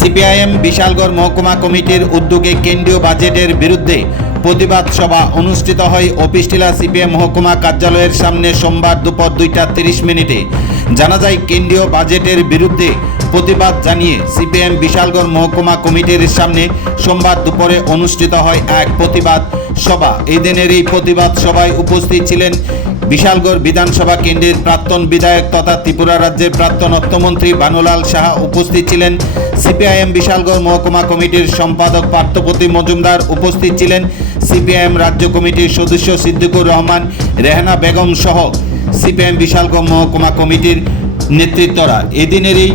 CPIM Bishalgarh মহকুমা কমিটির উদ্যোগে কেন্দ্রীয় বাজেটের বিরুদ্ধে প্রতিবাদ সভা অনুষ্ঠিত হয় অফিসটিলা সিপিএম মহকুমা কার্যালয়ের সামনে সোমবার দুপুর দুইটা তিরিশ মিনিটে। জানা যায়, কেন্দ্রীয় বাজেটের বিরুদ্ধে প্রতিবাদ জানিয়ে সিপিএম বিশালগড় মহকুমা কমিটির সামনে সোমবার দুপুরে অনুষ্ঠিত হয় এক প্রতিবাদ সভা। এই দিনের এই প্রতিবাদ সভায় উপস্থিত ছিলেন বিশালগড় বিধানসভা কেন্দ্রের প্রাক্তন বিধায়ক তথা ত্রিপুরা রাজ্যের প্রাক্তন অর্থমন্ত্রী বানুলাল সাহা উপস্থিত ছিলেন। সিপিআইএম বিশালগড় মহকুমা কমিটির সম্পাদক পার্থপতি মজুমদার উপস্থিত ছিলেন। সিপিআইএম রাজ্য কমিটির সদস্য সিদ্দিকুর রহমান, রেহানা বেগম সহ সিপিআইএম বিশালগড় মহকুমা কমিটির নেতৃত্বরা। এদিনের এই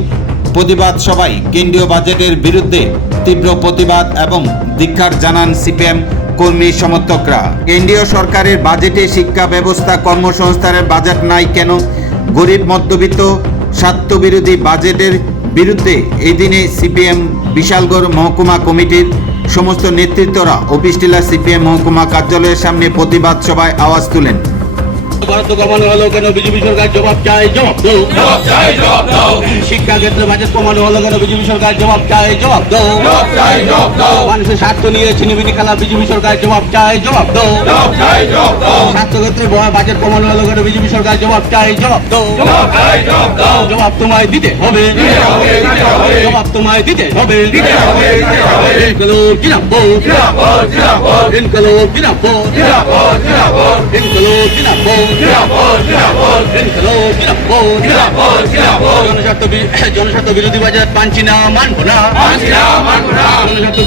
প্রতিবাদ সভায় কেন্দ্রীয় বাজেটের বিরুদ্ধে তীব্র প্রতিবাদ এবং দীক্ষার জানান সিপিএম কর্মী সমর্থকরা। কেন্দ্রীয় সরকারের বাজেটে শিক্ষা ব্যবস্থা কর্মসংস্থানের বাজেট নাই কেন? গরিব, মধ্যবিত্ত স্বার্থবিরোধী বাজেটের বিরুদ্ধে এই দিনে সিপিএম বিশালগড় মহকুমা কমিটির সমস্ত নেতৃত্বরা অফিস টিলা সিপিএম মহকুমা কার্যালয়ের সামনে প্রতিবাদ সভায় আওয়াজ তুলেন। বরাদ্দ কমানো হলো কেন? বিজেপি সরকার জবাব চাই জবাব দাও। শিক্ষা ক্ষেত্রে বাজেট কমানো হলো কেন? বিজেপি সরকার জবাব চাই জবাব দাও। মানুষের স্বার্থ নিয়ে ছিনিমিনি খেলা বিজেপি সরকার জবাব চাই জবাব দাও। স্বাস্থ্য ক্ষেত্রে বাজেট কমানো হলো কেন? বিজেপি সরকার জবাব চাই জবাব দাও। জবাব তোমায় দিতে হবে। জবাব তোমায় দিতে হবে। দিতে হবে দিতে হবে। ইনকলো জিনাব্বো জনস্বার্থ বিরোধী বাজেট মানছি না মানবো না জনস্বার্থ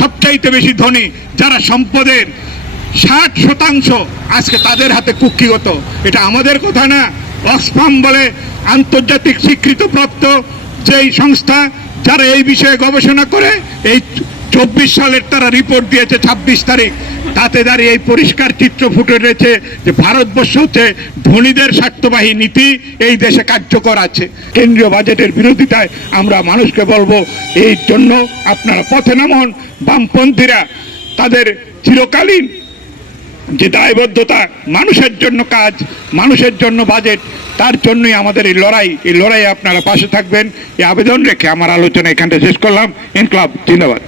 সবচাইতে বেশি ধনী যারা সম্পদের ষাট শতাংশ আজকে তাদের হাতে কুক্ষিগত। এটা আমাদের কথা না, অক্সফাম বলে আন্তর্জাতিক স্বীকৃতপ্রাপ্ত যেই সংস্থা যারা এই বিষয়ে গবেষণা করে, এই চব্বিশ সালের তারা রিপোর্ট দিয়েছে ছাব্বিশ তারিখ, তাতে দাঁড়িয়ে এই পরিষ্কার চিত্র ফুটে রয়েছে যে ভারতবর্ষ হচ্ছে ধনীদের স্বার্থবাহী নীতি, এই দেশে কার্যকর আছে। কেন্দ্রীয় বাজেটের বিরোধিতায় আমরা মানুষকে বলব, এই জন্য আপনারা পথে নামন, বামপন্থীরা তাদের চিরকালীন যে দায়বদ্ধতা মানুষের জন্য কাজ, মানুষের জন্য বাজেট তার জন্যই আমাদের এই লড়াই। এই লড়াইয়ে আপনারা পাশে থাকবেন। এই আবেদন রেখে আমার আলোচনা এখানটা শেষ করলাম। ইনকলাব জিন্দাবাদ